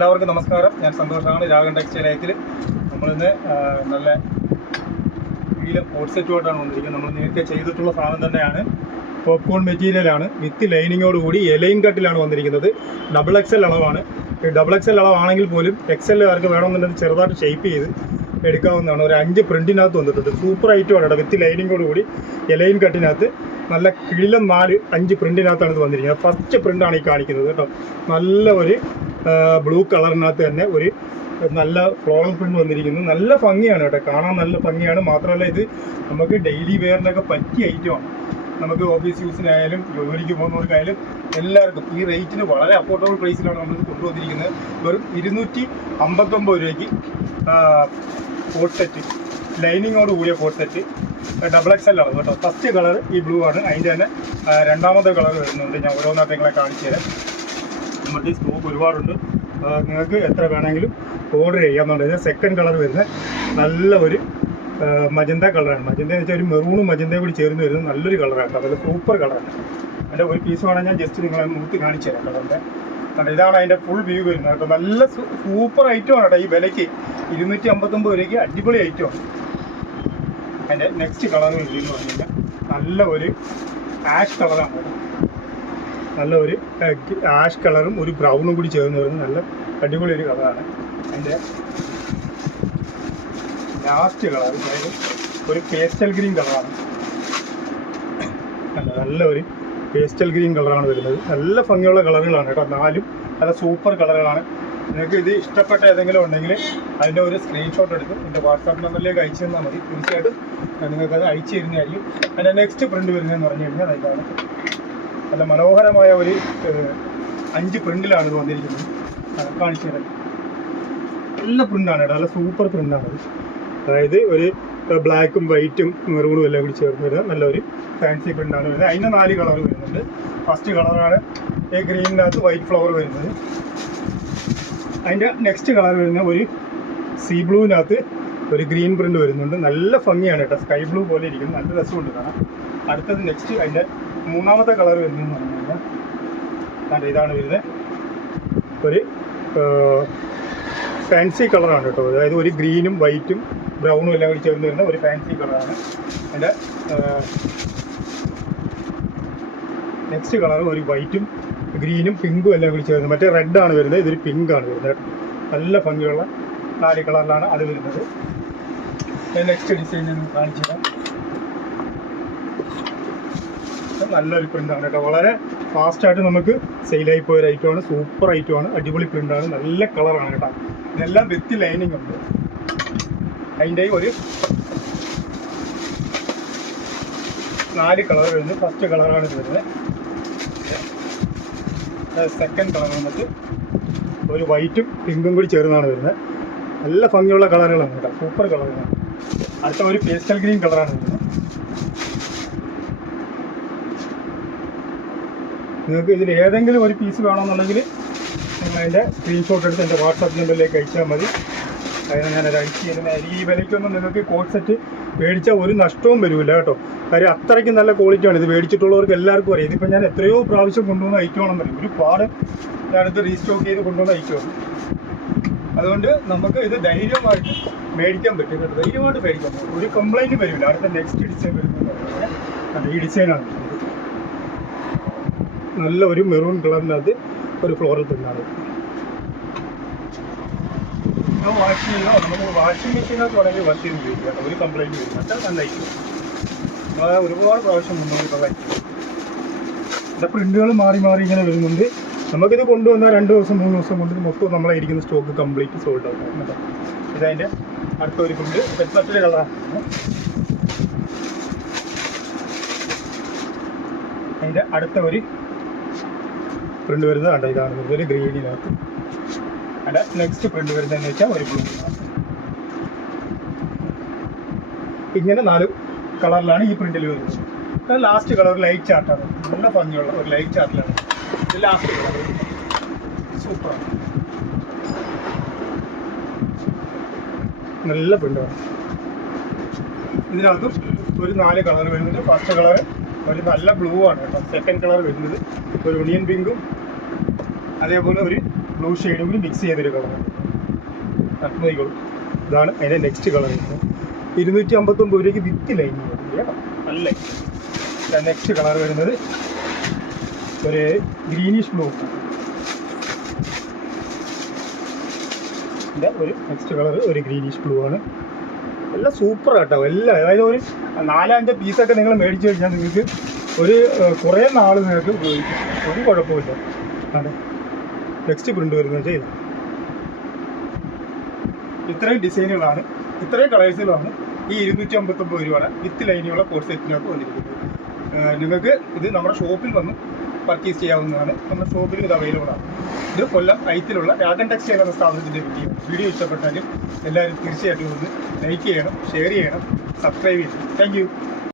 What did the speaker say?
എല്ലാവർക്കും നമസ്കാരം. ഞാൻ സന്തോഷമാണ്. രാഗൻ ടെക്സ്റ്റൈൽ നമ്മളിന്ന് നല്ല വീല് കോട്ട് സെറ്റുമായിട്ടാണ് വന്നിരിക്കുന്നത്. നമ്മൾ നേരത്തെ ചെയ്തിട്ടുള്ള സാധനം തന്നെയാണ്. പോപ്കോൺ മെറ്റീരിയലാണ് വിത്ത് ലൈനിങ്ങോടുകൂടി എലൈൻ കട്ടിലാണ് വന്നിരിക്കുന്നത്. ഡബിൾ എക്സൽ അളവാണ്. ഡബിൾ എക്സൽ അളവാണെങ്കിൽ പോലും എക്സലുകാർക്ക് വേണമെന്നുണ്ടെങ്കിൽ ചെറുതായിട്ട് ഷേപ്പ് ചെയ്ത് എടുക്കാവുന്നതാണ്. ഒരു 5 പ്രിൻറ്റിനകത്ത് വന്നിട്ടുണ്ട്. സൂപ്പർ ഐറ്റമാണ് കേട്ടോ. വിത്ത് ലൈനിങ്ങോടുകൂടി എലൈൻ കട്ടിനകത്ത് നല്ല കിടിലം 5 പ്രിൻറ്റിനകത്താണ് ഇത് വന്നിരിക്കുന്നത്. ഫസ്റ്റ് പ്രിൻ്റാണ് ഈ കാണിക്കുന്നത് കേട്ടോ. നല്ല ഒരു ബ്ലൂ കളറിനകത്ത് തന്നെ ഒരു നല്ല ഫ്ലോറൽ പ്രിൻ്റ് വന്നിരിക്കുന്നു. നല്ല ഭംഗിയാണ് കേട്ടോ, കാണാൻ നല്ല ഭംഗിയാണ്. മാത്രമല്ല ഇത് നമുക്ക് ഡെയിലി വെയറിനൊക്കെ പറ്റിയ ഐറ്റമാണ്. നമുക്ക് ഓഫീസ് യൂസിനായാലും ജോലിക്ക് പോകുന്നവർക്കായാലും എല്ലാവർക്കും ഈ റേറ്റിന് വളരെ അഫോർഡബിൾ പ്രൈസിലാണ് നമ്മളിത് കൊണ്ടുവന്നിരിക്കുന്നത്. വെറും 259 രൂപയ്ക്ക് കോട്ട് സെറ്റ്, ലൈനിങ്ങോട് കൂടിയ കോട്ട് സെറ്റ്, ഡബിൾ എക്സൽ ആണ് കേട്ടോ. ഫസ്റ്റ് കളർ ഈ ബ്ലൂ ആണ്. അതിൻ്റെ തന്നെ രണ്ടാമത്തെ കളർ വരുന്നുണ്ട്. ഞാൻ ഓരോന്നായിട്ട് നിങ്ങളെ കാണിച്ചു തരാം. നമ്മുടെ ഈ സ്റ്റോക്ക് ഒരുപാടുണ്ട്. നിങ്ങൾക്ക് എത്ര വേണമെങ്കിലും ഓർഡർ ചെയ്യാമെന്നുണ്ടെങ്കിൽ സെക്കൻഡ് കളർ വരുന്നത് നല്ല ഒരു മജന്ത കളറാണ്. മജന്ത എന്ന് വെച്ചാൽ ഒരു മെറൂണും മജന്തയും കൂടി ചേർന്ന് വരുന്നത് നല്ലൊരു കളറാണ്. അതൊരു സൂപ്പർ കളറാണ്. അതിൻ്റെ ഒരു പീസ് വേണമെങ്കിൽ ഞാൻ ജസ്റ്റ് നിങ്ങളെ നോക്കി കാണിച്ചു തരാം കളറിൻ്റെ. കാരണം ഇതാണ് അതിൻ്റെ ഫുൾ വ്യൂ വരുന്നത് കേട്ടോ. നല്ല സൂപ്പർ ഐറ്റമാണ് കേട്ടോ. ഈ വിലയ്ക്ക് 259 രൂപയ്ക്ക് അടിപൊളി ഐറ്റമാണ്. അതിൻ്റെ നെക്സ്റ്റ് കളർ വരുന്നതെന്ന് പറഞ്ഞു കഴിഞ്ഞാൽ നല്ല ഒരു ആഷ് കളറാണ് കേട്ടോ. നല്ല ഒരു ആഷ് കളറും ഒരു ബ്രൗണും കൂടി ചേർന്ന് വരുന്നത് നല്ല അടിപൊളി ഒരു കളറാണ്. അതിൻ്റെ ലാസ്റ്റ് കളർ അതായത് ഒരു പേസ്റ്റൽ ഗ്രീൻ കളറാണ്. നല്ല ഒരു പേസ്റ്റൽ ഗ്രീൻ കളറാണ് വരുന്നത്. നല്ല ഭംഗിയുള്ള കളറുകളാണ് കേട്ടോ. 4 നല്ല സൂപ്പർ കളറുകളാണ്. നിങ്ങൾക്ക് ഇത് ഇഷ്ടപ്പെട്ട ഏതെങ്കിലും ഉണ്ടെങ്കിൽ അതിൻ്റെ ഒരു സ്ക്രീൻഷോട്ട് എടുത്ത് എൻ്റെ വാട്സാപ്പ് നമ്പറിലേക്ക് അയച്ചു തന്നാൽ മതി. തീർച്ചയായിട്ടും നിങ്ങൾക്കത് അയച്ചു തരുന്നതായിരിക്കും. അതിൻ്റെ നെക്സ്റ്റ് പ്രിൻ്റ് വരുന്നതെന്ന് പറഞ്ഞു കഴിഞ്ഞാൽ അതിലാണ് നല്ല മനോഹരമായ ഒരു 5 പ്രിൻ്റിലാണ് ഇത് വന്നിരിക്കുന്നത്. കാണിച്ചു തരാം. നല്ല പ്രിൻ്റാണ് കേട്ടോ. നല്ല സൂപ്പർ പ്രിൻ്റാണ്. അതായത് ഒരു ബ്ലാക്കും വൈറ്റും മെറൂണും എല്ലാം കൂടി ചേർന്ന് വരുന്നത് നല്ലൊരു ഫാൻസി പ്രിൻ്റാണ് വരുന്നത്. അതിന് 4 കളർ വരുന്നുണ്ട്. ഫസ്റ്റ് കളറാണ് ഈ ഗ്രീനിനകത്ത് വൈറ്റ് ഫ്ലവർ വരുന്നത്. അതിൻ്റെ നെക്സ്റ്റ് കളർ വരുന്ന ഒരു സീ ബ്ലൂവിനകത്ത് ഒരു ഗ്രീൻ പ്രിൻ്റ് വരുന്നുണ്ട്. നല്ല ഭംഗിയാണ് കേട്ടോ. സ്കൈ ബ്ലൂ പോലെ ഇരിക്കുന്നു. നല്ല രസമുണ്ട് കാണാം. അടുത്തത് നെക്സ്റ്റ് അതിൻ്റെ 3ാമത്തെ കളർ വരുന്നതെന്ന് പറഞ്ഞു കഴിഞ്ഞാൽ ഇതാണ് വരുന്നത്. ഒരു ഫാൻസി കളറാണ് കേട്ടോ. അതായത് ഒരു ഗ്രീനും വൈറ്റും ബ്രൗണും എല്ലാം കൂടി ചേർന്ന് വരുന്ന ഒരു ഫാൻസി കളറാണ്. അതിൻ്റെ നെക്സ്റ്റ് കളർ ഒരു വൈറ്റും ഗ്രീനും പിങ്കും എല്ലാം കൂടി ചേർന്ന്, മറ്റേ റെഡാണ് വരുന്നത്, ഇതൊരു പിങ്കാണ് വരുന്നത്. നല്ല ഭംഗിയുള്ള 4 കളറിലാണ് അത് വരുന്നത്. നെക്സ്റ്റ് ഡിസൈൻ കാണിച്ചു തരാം. നല്ലൊരു പ്രിൻ്റാണ് കേട്ടോ. വളരെ ഫാസ്റ്റായിട്ട് നമുക്ക് സെയിലായി പോയൊരു ഐറ്റമാണ്. സൂപ്പർ ഐറ്റമാണ്. അടിപൊളി പ്രിൻ്റാണ്. നല്ല കളറാണ് കേട്ടോ. ഇതെല്ലാം വിത്ത് ലൈനിങ് ഉണ്ട്. അതിൻ്റെ ഒരു 4 കളർ വരുന്നത്. ഫസ്റ്റ് കളറാണ് ഇത് വരുന്നത്. സെക്കൻഡ് കളർ വന്നിട്ട് ഒരു വൈറ്റും പിങ്കും കൂടി ചേർന്നാണ് വരുന്നത്. നല്ല ഭംഗിയുള്ള കളറുകളാണ് കേട്ടോ. സൂപ്പർ കളറുകളാണ്. അടുത്ത ഒരു പേസ്റ്റൽ ഗ്രീൻ കളറാണ് വരുന്നത്. നിങ്ങൾക്ക് ഇതിൽ ഏതെങ്കിലും ഒരു പീസ് വേണമെന്നുണ്ടെങ്കിൽ നിങ്ങൾ അതിൻ്റെ സ്ക്രീൻഷോട്ട് എടുത്ത് എൻ്റെ വാട്സാപ്പ് നമ്പറിലേക്ക് അയച്ചാൽ മതി. അതിന് ഞാനത് അയച്ചു തരുന്ന. ഈ വിലയ്ക്കൊന്നും നിങ്ങൾക്ക് കോട്ട് സെറ്റ് മേടിച്ചാൽ ഒരു നഷ്ടവും വരില്ല കേട്ടോ. കാര്യം അത്രയ്ക്കും നല്ല ക്വാളിറ്റിയാണ്. ഇത് മേടിച്ചിട്ടുള്ളവർക്ക് എല്ലാവർക്കും അറിയാം. ഇതിപ്പോൾ ഞാൻ എത്രയോ പ്രാവശ്യം കൊണ്ടുവന്ന ഐറ്റമാണെന്ന് പറയും. ഒരുപാട് ഞാനിത് റീസ്റ്റോക്ക് ചെയ്ത് കൊണ്ടുവന്ന ഐറ്റമാണ്. അതുകൊണ്ട് നമുക്ക് ഇത് ധൈര്യമായിട്ട് മേടിക്കാൻ പറ്റും കേട്ടോ. ധൈര്യമായിട്ട് മേടിക്കാൻ പറ്റും. ഒരു കംപ്ലൈൻറ്റ് വരില്ല. അടുത്ത നെക്സ്റ്റ് ഡിസൈൻ വരുന്നത് പറഞ്ഞാൽ ഈ ഡിസൈനാണ്. നല്ല ഒരു മെറൂൺ കളറിനകത്ത് ഒരു ഫ്ലോറൽ പ്രിൻ്റാണ്. വാഷ് ചെയ്യുന്നോ നമുക്ക് വാഷിംഗ് മെഷീനകത്ത് വേണമെങ്കിൽ വർക്ക് ചെയ്ത് ഉപയോഗിക്കാം. ഒരു കംപ്ലൈൻറ്റ് വരും. അത്ര നന്നായിരിക്കും. ഒരുപാട് പ്രാവശ്യം മുന്നോട്ടുള്ള എൻ്റെ പ്രിൻ്റുകൾ മാറി മാറി ഇങ്ങനെ വരുന്നുണ്ട്. നമുക്കിത് കൊണ്ടുവന്നാൽ 2 ദിവസം 3 ദിവസം കൊണ്ട് മൊത്തം നമ്മളെ ഇരിക്കുന്ന സ്റ്റോക്ക് കംപ്ലീറ്റ് സോൾഡ് ആവും കേട്ടോ. ഇതതിൻ്റെ അടുത്തൊരു പ്രിൻ്റ് മറ്റൊരു കളറാണ്. അതിൻ്റെ അടുത്ത ഒരു പ്രിൻ്റ് വരുന്നത് കണ്ടോ. ഇതാണ് ഒരു ഗ്രീനിനകത്ത്. അതിൻ്റെ നെക്സ്റ്റ് പ്രിൻ്റ് വരുന്നതെന്ന് വെച്ചാൽ ഒരു ബ്ലൂ. ഇങ്ങനെ 4 കളറിലാണ് ഈ പ്രിൻ്റിൽ വരുന്നത്. ലാസ്റ്റ് കളർ ലൈറ്റ് ചാർട്ടാണ്. നല്ല ഭംഗിയുള്ള ഒരു ലൈറ്റ് ചാർട്ടിലാണ് ഇത് ലാസ്റ്റ് കളർ. സൂപ്പറാണ്. നല്ല പ്രിൻ്റാണ്. ഇതിനകത്തും ഒരു 4 കളർ വരുന്നുണ്ട്. ഫസ്റ്റ് കളർ ഒരു നല്ല ബ്ലൂ ആണ് കേട്ടോ. സെക്കൻഡ് കളർ വരുന്നത് ഒരു ഒണിയൻ പിങ്കും അതേപോലെ ഒരു ബ്ലൂ ഷെയ്ഡും കൂടി മിക്സ് ചെയ്തൊരു കളറാണ്. നോക്കിക്കോളൂ, ഇതാണ് അതിൻ്റെ നെക്സ്റ്റ് കളർ. 259 രൂപയ്ക്ക് വിത്ത് ലൈനിങ് വരുന്നത് കേട്ടോ. നല്ല നെക്സ്റ്റ് കളർ വരുന്നത് ഒരു ഗ്രീനിഷ് ബ്ലൂ. ഒരു നെക്സ്റ്റ് കളർ ഒരു ഗ്രീനിഷ് ബ്ലൂ ആണ്. എല്ലാം സൂപ്പർ കേട്ടോ. എല്ലാം അതായത് ഒരു 4-5 പീസൊക്കെ നിങ്ങൾ മേടിച്ച് കഴിഞ്ഞാൽ നിങ്ങൾക്ക് ഒരു കുറേ നാൾ നിങ്ങൾക്ക് ഉപയോഗിക്കും, ഒരു കുഴപ്പമില്ല. അതെ, നെക്സ്റ്റ് പ്രിൻ്റ് വരുന്നത് വെച്ചാൽ ഇത്രയും ഡിസൈനുകളാണ്, ഇത്രയും കളേഴ്സുകളാണ് ഈ 259 രൂപയുടെ വിത്ത് ലൈനിങ്ങുള്ള കോഡ് സെറ്റിനകത്ത് വന്നിരിക്കുന്നത്. നിങ്ങൾക്ക് ഇത് നമ്മുടെ ഷോപ്പിൽ വന്ന് പർച്ചേസ് ചെയ്യാവുന്നതാണ്. നമ്മുടെ ഷോപ്പിൽ ഇത് അവൈലബിൾ ആണ്. ഇത് കൊല്ലം ഐത്തിലുള്ള രാഗൻ ടെക്സ്റ്റൈൽ എന്ന സ്ഥാപനത്തിൻ്റെ വീഡിയോ ഇഷ്ടപ്പെട്ടാലും എല്ലാവരും തീർച്ചയായിട്ടും ഒന്ന് ലൈക്ക് ചെയ്യണം, ഷെയർ ചെയ്യണം, സബ്സ്ക്രൈബ് ചെയ്യണം. Thank you.